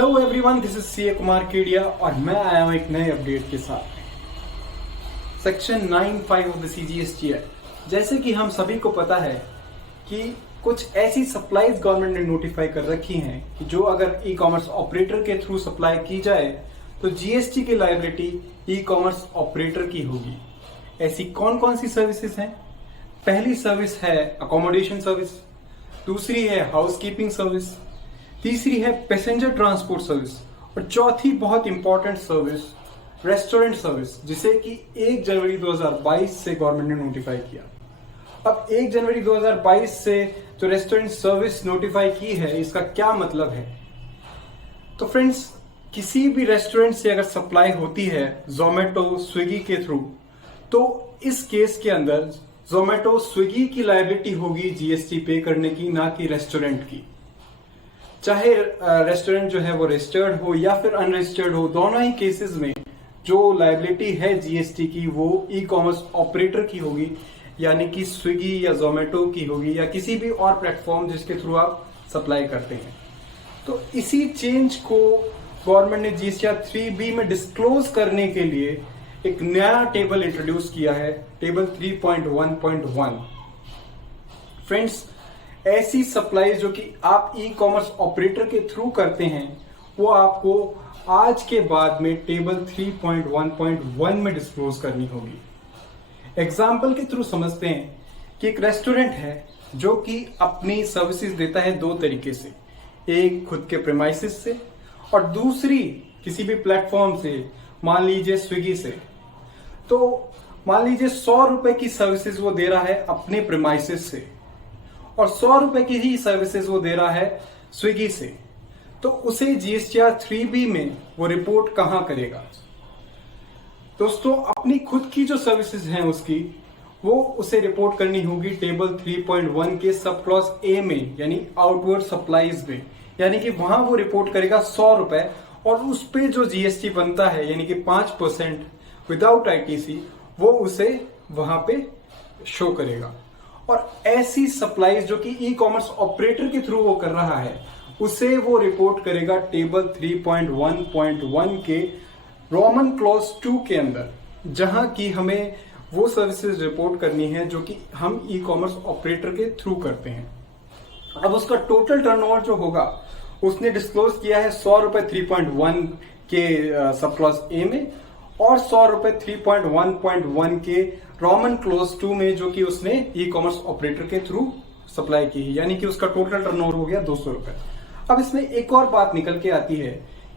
Hello everyone, this is CA Kumar Kedia और मैं आया हूं एक नए अपडेट के साथ। सेक्शन 9(5) ऑफ द सीजीएसटी है। जैसे कि हम सभी को पता है कि कुछ ऐसी सप्लाईज गवर्नमेंट ने नोटिफाई कर रखी हैं कि जो अगर ई कॉमर्स ऑपरेटर के थ्रू सप्लाई की जाए तो जीएसटी की लायबिलिटी ई कॉमर्स ऑपरेटर की होगी। ऐसी कौन कौन सी सर्विसेज हैं? पहली सर्विस है अकोमोडेशन सर्विस, दूसरी है हाउसकीपिंग सर्विस, तीसरी है पैसेंजर ट्रांसपोर्ट सर्विस और चौथी बहुत इंपॉर्टेंट सर्विस रेस्टोरेंट सर्विस, जिसे कि 1 जनवरी 2022 से गवर्नमेंट ने नोटिफाई किया। अब 1 जनवरी 2022 से जो रेस्टोरेंट सर्विस नोटिफाई की है, इसका क्या मतलब है? तो फ्रेंड्स, किसी भी रेस्टोरेंट से अगर सप्लाई होती है जोमेटो स्विगी के थ्रू, तो इस केस के अंदर जोमेटो स्विगी की लायबिलिटी होगी जीएसटी पे करने की, ना कि रेस्टोरेंट की। चाहे रेस्टोरेंट जो है वो रजिस्टर्ड हो या फिर अनरजिस्टर्ड हो, दोनों ही केसेस में जो लायबिलिटी है जीएसटी की वो ई कॉमर्स ऑपरेटर की होगी, यानी कि स्विगी या जोमेटो की होगी या किसी भी और प्लेटफॉर्म जिसके थ्रू आप सप्लाई करते हैं। तो इसी चेंज को गवर्नमेंट ने जीएसटीआर 3B में डिस्क्लोज करने के लिए एक नया टेबल इंट्रोड्यूस किया है, टेबल 3.1.1। फ्रेंड्स, ऐसी सप्लाई जो कि आप ई कॉमर्स ऑपरेटर के थ्रू करते हैं वो आपको आज के बाद में टेबल 3.1.1 में डिस्क्लोज करनी होगी। एग्जाम्पल के थ्रू समझते हैं कि एक रेस्टोरेंट है जो कि अपनी सर्विसेज देता है 2 तरीके से, एक खुद के प्रेमाइसिस से और दूसरी किसी भी प्लेटफॉर्म से, मान लीजिए स्विगी से। तो मान लीजिए 100 रुपए की सर्विसेज वो दे रहा है अपने प्रेमाइसिस से और 100 रुपए की ही सर्विसेज वो दे रहा है स्विगी से, तो उसे जीएसटीआर 3B में वो रिपोर्ट कहां करेगा? दोस्तों, अपनी खुद की जो सर्विसेज हैं उसकी वो उसे रिपोर्ट करनी होगी टेबल 3.1 के सब क्लॉज ए में, यानी आउटवर्ड सप्लाईज में, यानी कि वहां वो रिपोर्ट करेगा 100 रुपए और उस पे जो जीएसटी बनता है यानी कि 5% विदाउट आईटीसी, वो उसे वहां पे शो करेगा। और ऐसी सप्लाईज जो कि ई कॉमर्स ऑपरेटर के थ्रू वो कर रहा है उसे वो रिपोर्ट करेगा टेबल 3.1.1 के रोमन क्लॉज 2 के अंदर, जहां की हमें वो सर्विसेज रिपोर्ट करनी है जो कि हम ई कॉमर्स ऑपरेटर के थ्रू करते हैं। अब उसका टोटल टर्नओवर जो होगा उसने डिस्क्लोज किया है 100 रुपए 3.1 के सब क्लॉज ए में और 100 रुपए 3.1.1 के रोमन क्लोज 2 में, जो कि उसने ई कॉमर्स ऑपरेटर के थ्रू सप्लाई की, यानी कि उसका टोटल टर्नओवर हो गया 200 रुपए। अब इसमें एक और बात निकल के आती है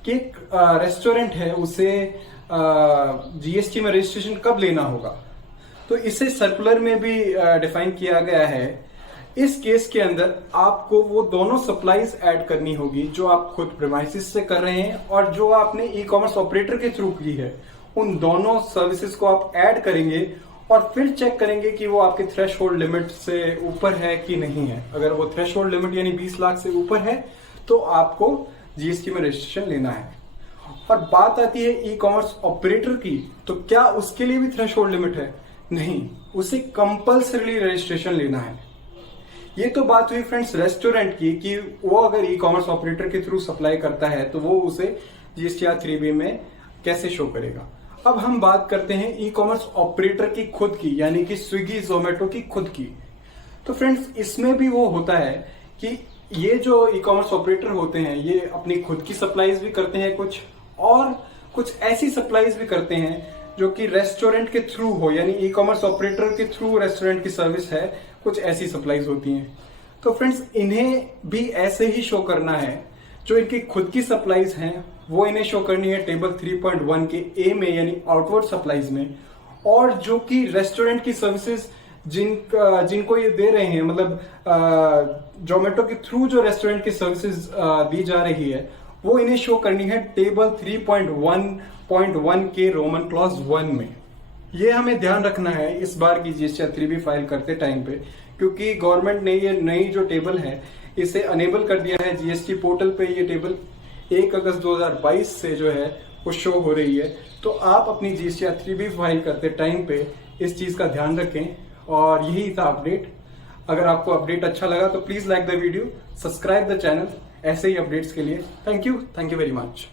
कि एक रेस्टोरेंट है, उसे जीएसटी में रजिस्ट्रेशन कब लेना होगा, तो इसे सर्कुलर में भी डिफाइन किया गया है। इस केस के अंदर आपको वो दोनों सप्लाईज ऐड करनी होगी जो आप खुद प्रेमाइसिस से कर रहे हैं और जो आपने ई कॉमर्स ऑपरेटर के थ्रू की है। उन दोनों सर्विसेज को आप ऐड करेंगे और फिर चेक करेंगे कि वो आपके थ्रेश होल्ड लिमिट से ऊपर है कि नहीं है। अगर वो थ्रेश होल्ड लिमिट यानी 20 लाख से ऊपर है तो आपको जीएसटी में रजिस्ट्रेशन लेना है। और बात आती है ई कॉमर्स ऑपरेटर की, तो क्या उसके लिए भी थ्रेश होल्ड लिमिट है? नहीं, उसे कंपल्सरीली रजिस्ट्रेशन लेना है। ये तो बात हुई फ्रेंड्स रेस्टोरेंट की कि वो अगर ई कॉमर्स ऑपरेटर के थ्रू सप्लाई करता है तो वो उसे जीएसटीआर 3B में कैसे शो करेगा। अब हम बात करते हैं ई कॉमर्स ऑपरेटर की खुद की, यानी कि स्विगी जोमेटो की खुद की। तो फ्रेंड्स, इसमें भी वो होता है कि ये जो ई कॉमर्स ऑपरेटर होते हैं ये अपनी खुद की सप्लाईज भी करते हैं कुछ, और कुछ ऐसी सप्लाईज भी करते हैं जो कि रेस्टोरेंट के थ्रू हो, यानी ई कॉमर्स ऑपरेटर के थ्रू रेस्टोरेंट की सर्विस है, कुछ ऐसी सप्लाईज होती हैं। तो फ्रेंड्स, इन्हें भी ऐसे ही शो करना है। जो इनकी खुद की सप्लाईज हैं वो इन्हें शो करनी है टेबल 3.1 के ए में, यानी आउटवर्ड सप्लाईज में। और जो कि रेस्टोरेंट की सर्विसेज जिनको ये दे रहे हैं, मतलब जोमेटो के थ्रू जो रेस्टोरेंट की सर्विसेज दी जा रही है, वो इन्हें शो करनी है टेबल 3.1.1 के रोमन क्लॉज 1 में। ये हमें ध्यान रखना है इस बार की जीएसटीआर 3B फाइल करते टाइम पे, क्योंकि गवर्नमेंट ने ये नई जो टेबल है इसे अनेबल कर दिया है जीएसटी पोर्टल पे। ये टेबल 1 अगस्त 2022 से जो है वो शो हो रही है। तो आप अपनी जीएसटीआर 3B फाइल करते टाइम पे इस चीज का ध्यान रखें। और यही था अपडेट। अगर आपको अपडेट अच्छा लगा तो please like the video, subscribe the channel ऐसे ही अपडेट्स के लिए थैंक यू वेरी मच।